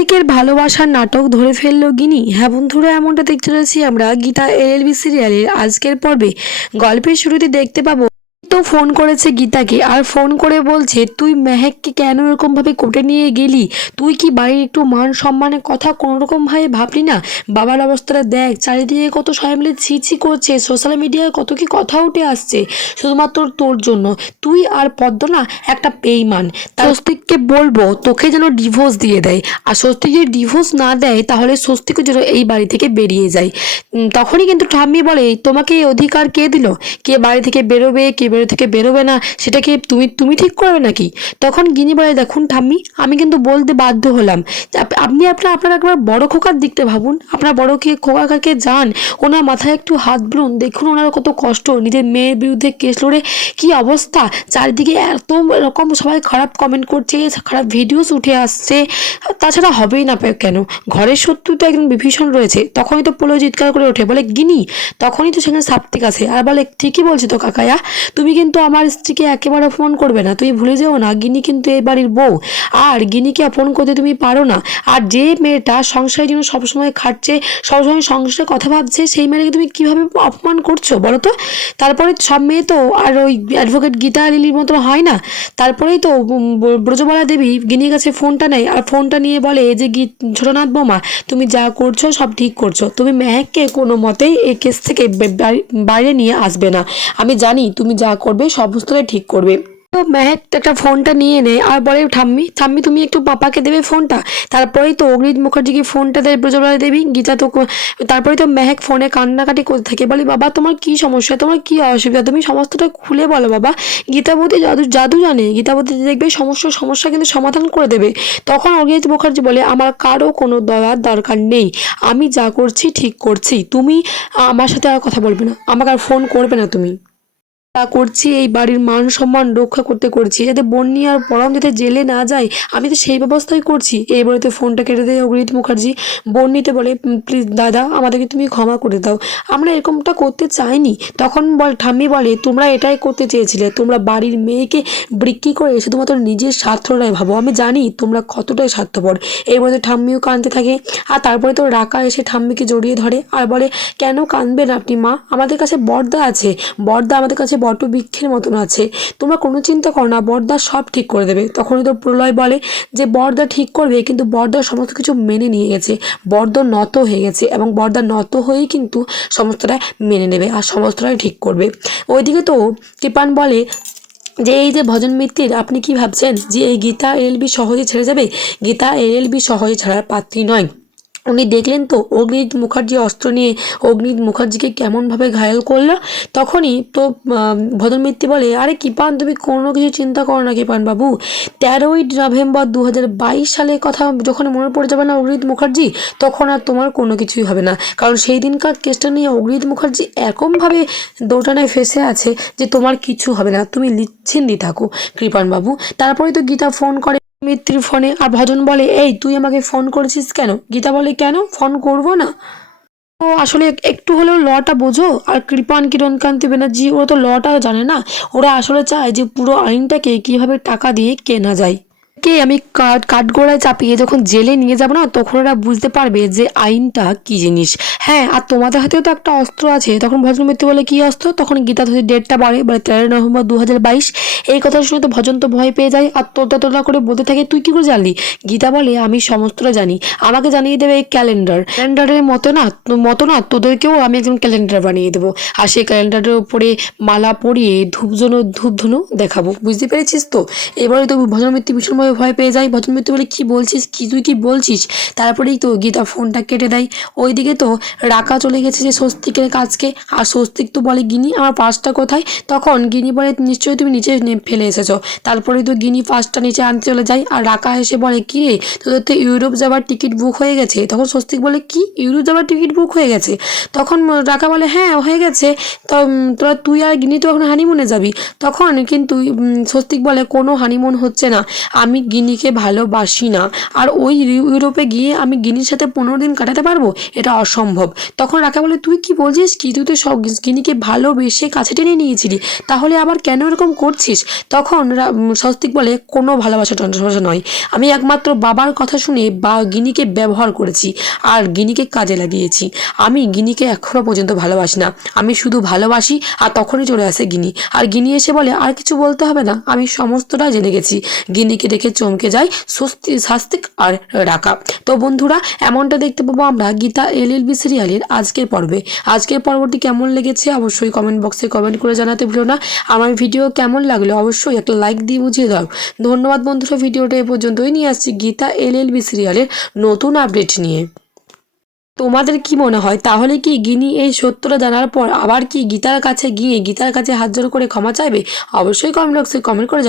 স্বস্তিকের ভালোবাসার নাটক ধরে ফেলল গিনি। হ্যাঁ বন্ধুরা, এমনটা দেখতে চলেছি আমরা গীতা এল এল এলএলবি সিরিয়ালের আজকের পর্বে। গল্পের শুরুতে দেখতে পাবো তো ফোন করেছে গীতাকে আর ফোন করে বলছে, তুই মেহেককে কেন এরকমভাবে কোটে নিয়ে গেলি? তুই কি বাড়ির একটু মান সম্মানের কথা কোনো রকম ভাবে ভাবলি না? বাবার অবস্থাটা দেখ, চারিদিকে কত সবাই মিলে ছি ছি করছে, সোশ্যাল মিডিয়ায় কত কি কথা উঠে আসছে, শুধুমাত্র তোর জন্য। তুই আর পদ্ম না একটা পেইমান স্বস্তিককে বলব, তোকে যেন ডিভোর্স দিয়ে দেয়। আর স্বস্তিক যদি ডিভোর্স না দেয়, তাহলে স্বস্তিকও যেন এই বাড়ি থেকে বেরিয়ে যায়। তখনই কিন্তু ঠাম্মি বলে, তোমাকে এই অধিকার কে দিল? কে বাড়ি থেকে বেরোবে, কে বাড়ি থেকে বেরোবে না সেটাকে তুমি তুমি ঠিক করবে নাকি? তখন গিনি বলে, দেখুন ঠাম্মি, আমি কিন্তু বলতে বাধ্য হলাম। আপনি আপনার আপনার একবার বড় খোকার দিকটা ভাবুন। আপনার বড় কে খোকা কাকে যান, ওনার মাথায় একটু হাত বুলুন, দেখুন ওনার কত কষ্ট। নিজের মেয়ের বিরুদ্ধে কেস লড়ে কি অবস্থা? চারিদিকে এত রকম সবাই খারাপ কমেন্ট করছে, খারাপ ভিডিওস উঠে আসছে। তাছাড়া হবেই না কেন? ঘরের শত্রু তো একদম বিভীষণ রয়েছে। তখনই তো পোলো চিৎকার করে ওঠে। বলে গিনি তখনই তো সেখানে সাপ্তিক আছে। আর বলে, ঠিকই বলছি তো কাকায়া, তুমি কিন্তু আমার স্ত্রীকে একেবারে ফোন করবে না। তুমি ভুলে যেও না, গিনি কিন্তু এই বাড়ির বউ। আর গিনিকে ফোন করতে তুমি পারো না। আর যে মেয়েটা সংসারের জন্য সবসময় খাটছে, সবসময় সংসারের কথা ভাবছে, সেই মেয়েটাকে তুমি কীভাবে অপমান করছ বলো তো? তারপরে সব মেয়ে তো আর ওই অ্যাডভোকেট গীতা লিলির মতো হয় না। তারপরেই তো ব্রজবালা দেবী গিনির কাছে ফোনটা নেয় আর ফোনটা নিয়ে বলে যে গী, ছোটনাথ বোমা, তুমি যা করছ সব ঠিক করছ। তুমি মেহেককে কোনো মতেই এই কেস থেকে বাইরে নিয়ে আসবে না। আমি জানি তুমি যা করবে, সমস্তটাই ঠিক করবে। তো মেহেক একটা ফোনটা নিয়ে নেয় আর বলে, ঠাম্মি ঠাম্মি, তুমি একটু পাপাকে দেবে ফোনটা? তারপরেই তো অগ্নিত মুখার্জিকে ফোনটা দেয় ব্রজবালা দেবী, গীতা তো তারপরেই তো মেহেক ফোনে কান্নাকাটি করতে থাকে। বলি, বাবা, তোমার কি সমস্যা? তোমার কি অসুবিধা? তুমি সমস্তটা খুলে বলো, বাবা। গীতাবতী জাদু জাদু জানে। গীতাবতী দেখবে সমস্ত সমস্যা কিন্তু সমাধান করে দেবে। তখন অগ্নিত মুখার্জি বলে, আমার কারও কোনো দয়ার দরকার নেই। আমি যা করছি, ঠিক করছি। তুমি আমার সাথে আর কথা বলবে না। আমাকে আর ফোন করবে না তুমি। তা করছি, এই বাড়ির মান সম্মান রক্ষা করতে করছি, যাতে বন্যি আর পরম যাতে জেলে না যায়, আমি তো সেই ব্যবস্থাই করছি। এই বাড়িতে ফোনটা কেটে দেয় অগ্রিত মুখার্জি। বন্নিতে বলে প্লিজ দাদা, আমাদেরকে তুমি ক্ষমা করে দাও। আমরা এরকমটা করতে চাইনি। তখন বল, ঠাম্মি বলে, তোমরা এটাই করতে চেয়েছিলে। তোমরা বাড়ির মেয়েকে বিক্রি করে শুধুমাত্র নিজের স্বার্থটাই ভাবো। আমি জানি তোমরা কতটাই স্বার্থপর। এই বলে ঠাম্মিও কাঁদতে থাকে। আর তারপরে তো রাকা এসে ঠাম্মিকে জড়িয়ে ধরে আর বলে, কেন কাঁদবেন আপনি, মা? আমাদের কাছে বর্দা আছে। বর্দা আমাদের কাছে বট বৃক্ষের মতন আছে। তোমরা কোনো চিন্তা করো না, বর্দা সব ঠিক করে দেবে। তখনই তো প্রলয় বলে যে, বর্দা ঠিক করবে, কিন্তু বর্দা সমস্ত কিছু মেনে নিয়ে গেছে। বর্দা নত হয়ে গেছে এবং বর্দা নত হয়েই কিন্তু সমস্তটা মেনে নেবে আর সমস্তটাই ঠিক করবে। ওইদিকে তো কৃপান বলে যে, এই যে ভজন মিত্তির, আপনি কি ভাবছেন যে, এই গীতা এলএলবি সহজে ছেড়ে যাবে? গীতা এলএলবি সহজে ছাড়ার পাত্রী নয়। উনি দেখলেন তো অগ্নিত মুখার্জি অস্ত্র নিয়ে অগ্নিত মুখার্জিকে কেমনভাবে ঘায়েল করল, তখনই তো ভদন বলে, আরে কিপান, তুমি কোনো কিছু চিন্তা করো না কিপান বাবু। তেরোই নভেম্বর দু হাজার বাইশ সালের কথা যখন মনে পড়ে যাবে না অগ্নিত মুখার্জি, তখন আর তোমার কোনো কিছুই হবে না। কারণ সেই দিনকার কেসটা নিয়ে অগ্নিত মুখার্জি এরকমভাবে দোটানায় ফেসে আছে যে তোমার কিছু হবে না। তুমি নিশ্চিন্তি থাকো কৃপান বাবু। তারপরে তো গীতা ফোন করে মিত্রির ফোনে, আর ভজন বলে, এই, তুই আমাকে ফোন করেছিস কেন? গীতা বলে, কেন? ফোন করব না। ও আসলে একটু হলেও লটা বোঝো, আর কৃপান কিরণকান্তি ব্যানার্জি ওরা তো লটা জানে না। ওরা আসলে চায় যে পুরো আইনটাকে কীভাবে টাকা দিয়ে কেনা যায়। কে আমি কাঠ, কাঠগোড়ায় চাপিয়ে যখন জেলে নিয়ে যাব না, তখন ওরা বুঝতে পারবে যে আইনটা কি জিনিস। হ্যাঁ আর তোমাদের হাতেও তো একটা অস্ত্র আছে। তখন ভজন মৃত্যু বলে কি অস্ত্র? তখন গীতা ধরে ডেটটা বাড়ে মানে তেরোই নভেম্বর দু হাজার বাইশ। এই কথা শুনে তো ভজন তো ভয় পেয়ে যায় আর তোতা তোতা করে বলতে থাকে, তুই কি করে জানলি? গীতা বলে, আমি সমস্তটা জানি। আমাকে জানিয়ে দেবে এই ক্যালেন্ডার। ক্যালেন্ডারের মতো না মতো না, তোদেরকেও আমি একজন ক্যালেন্ডার বানিয়ে দেবো। আর সেই ক্যালেন্ডারের উপরে মালা পরিয়ে ধূপজনো ধূপধনু দেখাবো। বুঝতে পেরেছিস তো? এবারে তো ভজন মিত্তি ভীষণভাবে ভয় পেয়ে যায় ভজন মিত্তি বলে কি বলছিস? কি তুই কি বলছিস? তারপরেই তো গীতা ফোনটা কেটে দেয়। ওইদিকে তো রাকা চলে গেছে যে স্বস্তিকের কাছকে আর স্বস্তিক তো বলে, গিনি, আমার পার্সটা কোথায়? তখন গিনি বলে, নিশ্চয়ই তুমি নিচে ফেলে এসেছ। তারপরে তো গিনি পার্সটা নিচে আনতে চলে যায়। আর রাকা এসে বলে, কি রে, তোদের তো ইউরোপ যাওয়ার টিকিট বুক হয়ে গেছে। তখন স্বস্তিক বলে, কি? ইউরোপ যাওয়ার টিকিট বুক হয়ে গেছে? তখন রাকা বলে হ্যাঁ হয়ে গেছে। তো তোরা, তুই আর গিনি তো এখন হানিমুনে যাবি। তখন কিন্তু স্বস্তিক বলে, কোনো হানিমুন হচ্ছে না। আমি আমি গিনিকে ভালোবাসি না। আর ওই ইউরোপে গিয়ে আমি গিনির সাথে পনেরো দিন কাটাতে পারব? এটা অসম্ভব। তখন রাকা বলে, তুই কি বলছিস? কি তুই তো সব গিনিকে ভালোবেসে কাছে টেনে নিয়েছিলি। তাহলে আবার কেন এরকম করছিস? তখন স্বস্তিক বলে, কোনো ভালোবাসা টালোবাসা নয়। আমি একমাত্র বাবার কথা শুনে বা গিনিকে ব্যবহার করেছি আর গিনিকে কাজে লাগিয়েছি। আমি গিনিকে এখনও পর্যন্ত ভালোবাসি না। আমি শুধু ভালোবাসি আর তখনই চলে আসে গিনি। আর গিনি এসে বলে, আর কিছু বলতে হবে না। আমি সমস্তটা জেনে গেছি। গিনিকে দেখে চমকে যায় স্বস্তি শাস্তিক আর রাকা তো বন্ধুরা, এমনটা দেখতে পাবো আমরা গীতা এল এল বি সিরিয়ালের আজকের পর্বে। আজকের পর্বটি কেমন লেগেছে অবশ্যই কমেন্ট বক্সে কমেন্ট করে জানাতে ভুলো না। আমার ভিডিও কেমন লাগল অবশ্যই একটা লাইক দিয়ে বুঝিয়ে দাও। ধন্যবাদ বন্ধুরা, ভিডিওটা এ পর্যন্তই নিয়ে আসছি গীতা এল এল বি সিরিয়ালের নতুন আপডেট নিয়ে। তোমাদের কি মনে হয়? তাহলে কি গিনি এই সত্যটা জানার পর আবার কি গীতার কাছে গিয়ে গীতার কাছে হাত জোড় করে ক্ষমা চাইবে? অবশ্যই কমেন্ট বক্সে কমেন্ট করে।